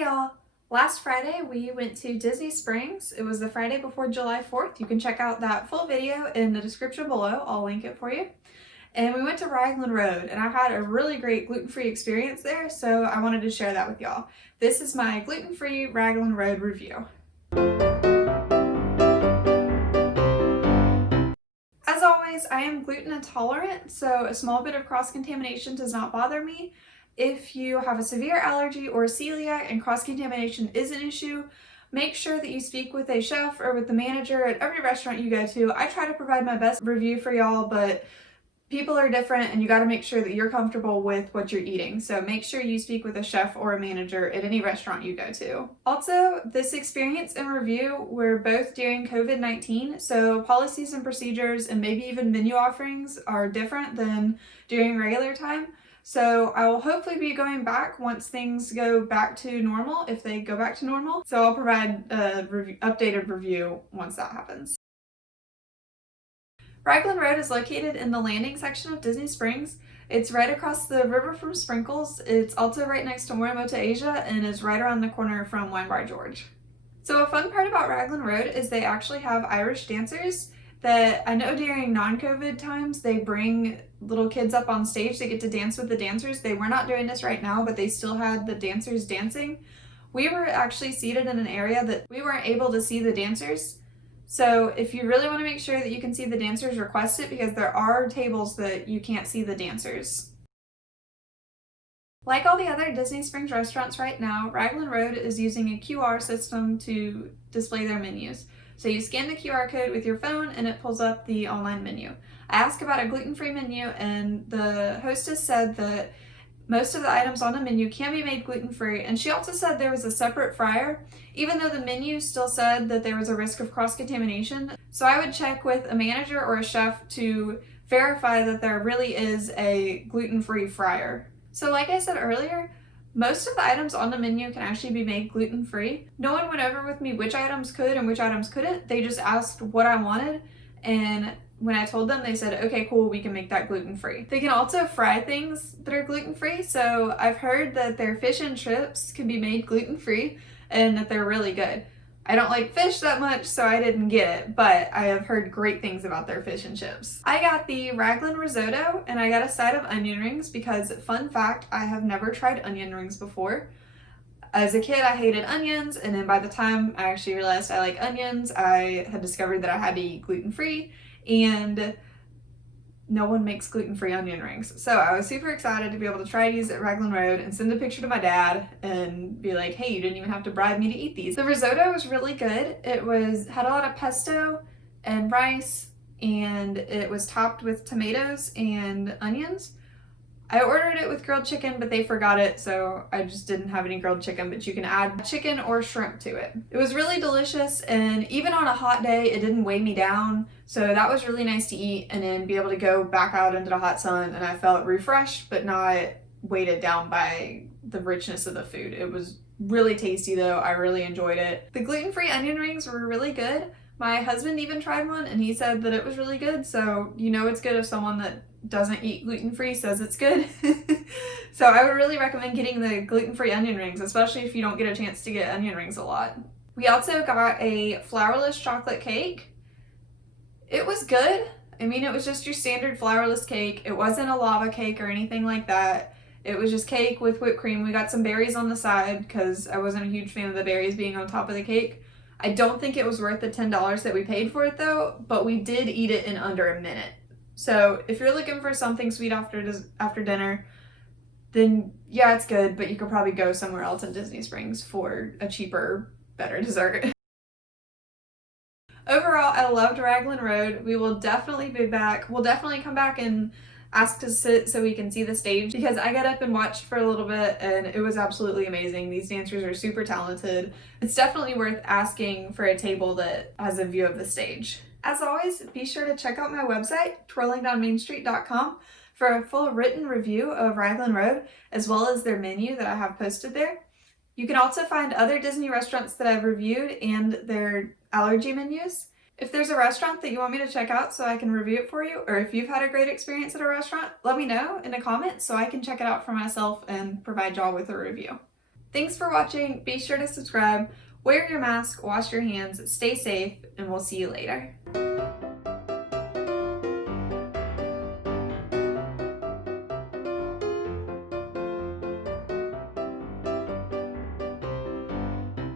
Hey y'all! Last Friday we went to Disney Springs. It was the Friday before July 4th. You can check out that full video in the description below. I'll link it for you. And we went to Raglan Road and I had a really great gluten-free experience there, so I wanted to share that with y'all. This is my gluten-free Raglan Road review. As always, I am gluten intolerant, so a small bit of cross-contamination does not bother me. If you have a severe allergy or celiac and cross-contamination is an issue, make sure that you speak with a chef or with the manager at every restaurant you go to. I try to provide my best review for y'all, but people are different and you got to make sure that you're comfortable with what you're eating. So make sure you speak with a chef or a manager at any restaurant you go to. Also, this experience and review were both during COVID-19, so policies and procedures and maybe even menu offerings are different than during regular time. So I will hopefully be going back once things go back to normal, if they go back to normal. So I'll provide a updated review once that happens. Raglan Road is located in the landing section of Disney Springs. It's right across the river from Sprinkles. It's also right next to Morimoto Asia and is right around the corner from Wine Bar George. So a fun part about Raglan Road is they actually have Irish dancers that I know during non-COVID times they bring little kids up on stage. They get to dance with the dancers. They were not doing this right now, but they still had the dancers dancing. We were actually seated in an area that we weren't able to see the dancers. So if you really want to make sure that you can see the dancers, request it, because there are tables that you can't see the dancers. Like all the other Disney Springs restaurants right now, Raglan Road is using a QR system to display their menus. So you scan the QR code with your phone and it pulls up the online menu. I asked about a gluten-free menu and the hostess said that most of the items on the menu can be made gluten-free, and she also said there was a separate fryer, even though the menu still said that there was a risk of cross-contamination. So I would check with a manager or a chef to verify that there really is a gluten-free fryer. So like I said earlier, most of the items on the menu can actually be made gluten-free. No one went over with me which items could and which items couldn't. They just asked what I wanted, and when I told them, they said, okay, cool, we can make that gluten-free. They can also fry things that are gluten-free. So I've heard that their fish and chips can be made gluten-free and that they're really good. I don't like fish that much, so I didn't get it, but I have heard great things about their fish and chips. I got the Raglan risotto and I got a side of onion rings because, fun fact, I have never tried onion rings before. As a kid, I hated onions, and then by the time I actually realized I like onions, I had discovered that I had to eat gluten-free, and no one makes gluten-free onion rings. So I was super excited to be able to try these at Raglan Road and send a picture to my dad and be like, hey, you didn't even have to bribe me to eat these. The risotto was really good. It had a lot of pesto and rice, and it was topped with tomatoes and onions. I ordered it with grilled chicken, but they forgot it, so I just didn't have any grilled chicken, but you can add chicken or shrimp to it. It was really delicious, and even on a hot day, it didn't weigh me down, so that was really nice to eat and then be able to go back out into the hot sun, and I felt refreshed, but not weighted down by the richness of the food. It was really tasty though. I really enjoyed it. The gluten-free onion rings were really good. My husband even tried one and he said that it was really good, so you know it's good if someone that doesn't eat gluten-free says it's good. So I would really recommend getting the gluten-free onion rings, especially if you don't get a chance to get onion rings a lot. We also got a flourless chocolate cake. It was good. I mean, it was just your standard flourless cake. It wasn't a lava cake or anything like that. It was just cake with whipped cream. We got some berries on the side because I wasn't a huge fan of the berries being on top of the cake. I don't think it was worth the $10 that we paid for it though, but we did eat it in under a minute. So if you're looking for something sweet after dinner, then yeah, it's good, but you could probably go somewhere else in Disney Springs for a cheaper, better dessert. Overall, I loved Raglan Road. We will definitely be back. We'll definitely come back and ask to sit so we can see the stage, because I got up and watched for a little bit and it was absolutely amazing. These dancers are super talented. It's definitely worth asking for a table that has a view of the stage. As always, be sure to check out my website, twirlingdownmainstreet.com, for a full written review of Raglan Road, as well as their menu that I have posted there. You can also find other Disney restaurants that I've reviewed and their allergy menus. If there's a restaurant that you want me to check out so I can review it for you, or if you've had a great experience at a restaurant, let me know in a comment so I can check it out for myself and provide y'all with a review. Thanks for watching. Be sure to subscribe, wear your mask, wash your hands, stay safe, and we'll see you later.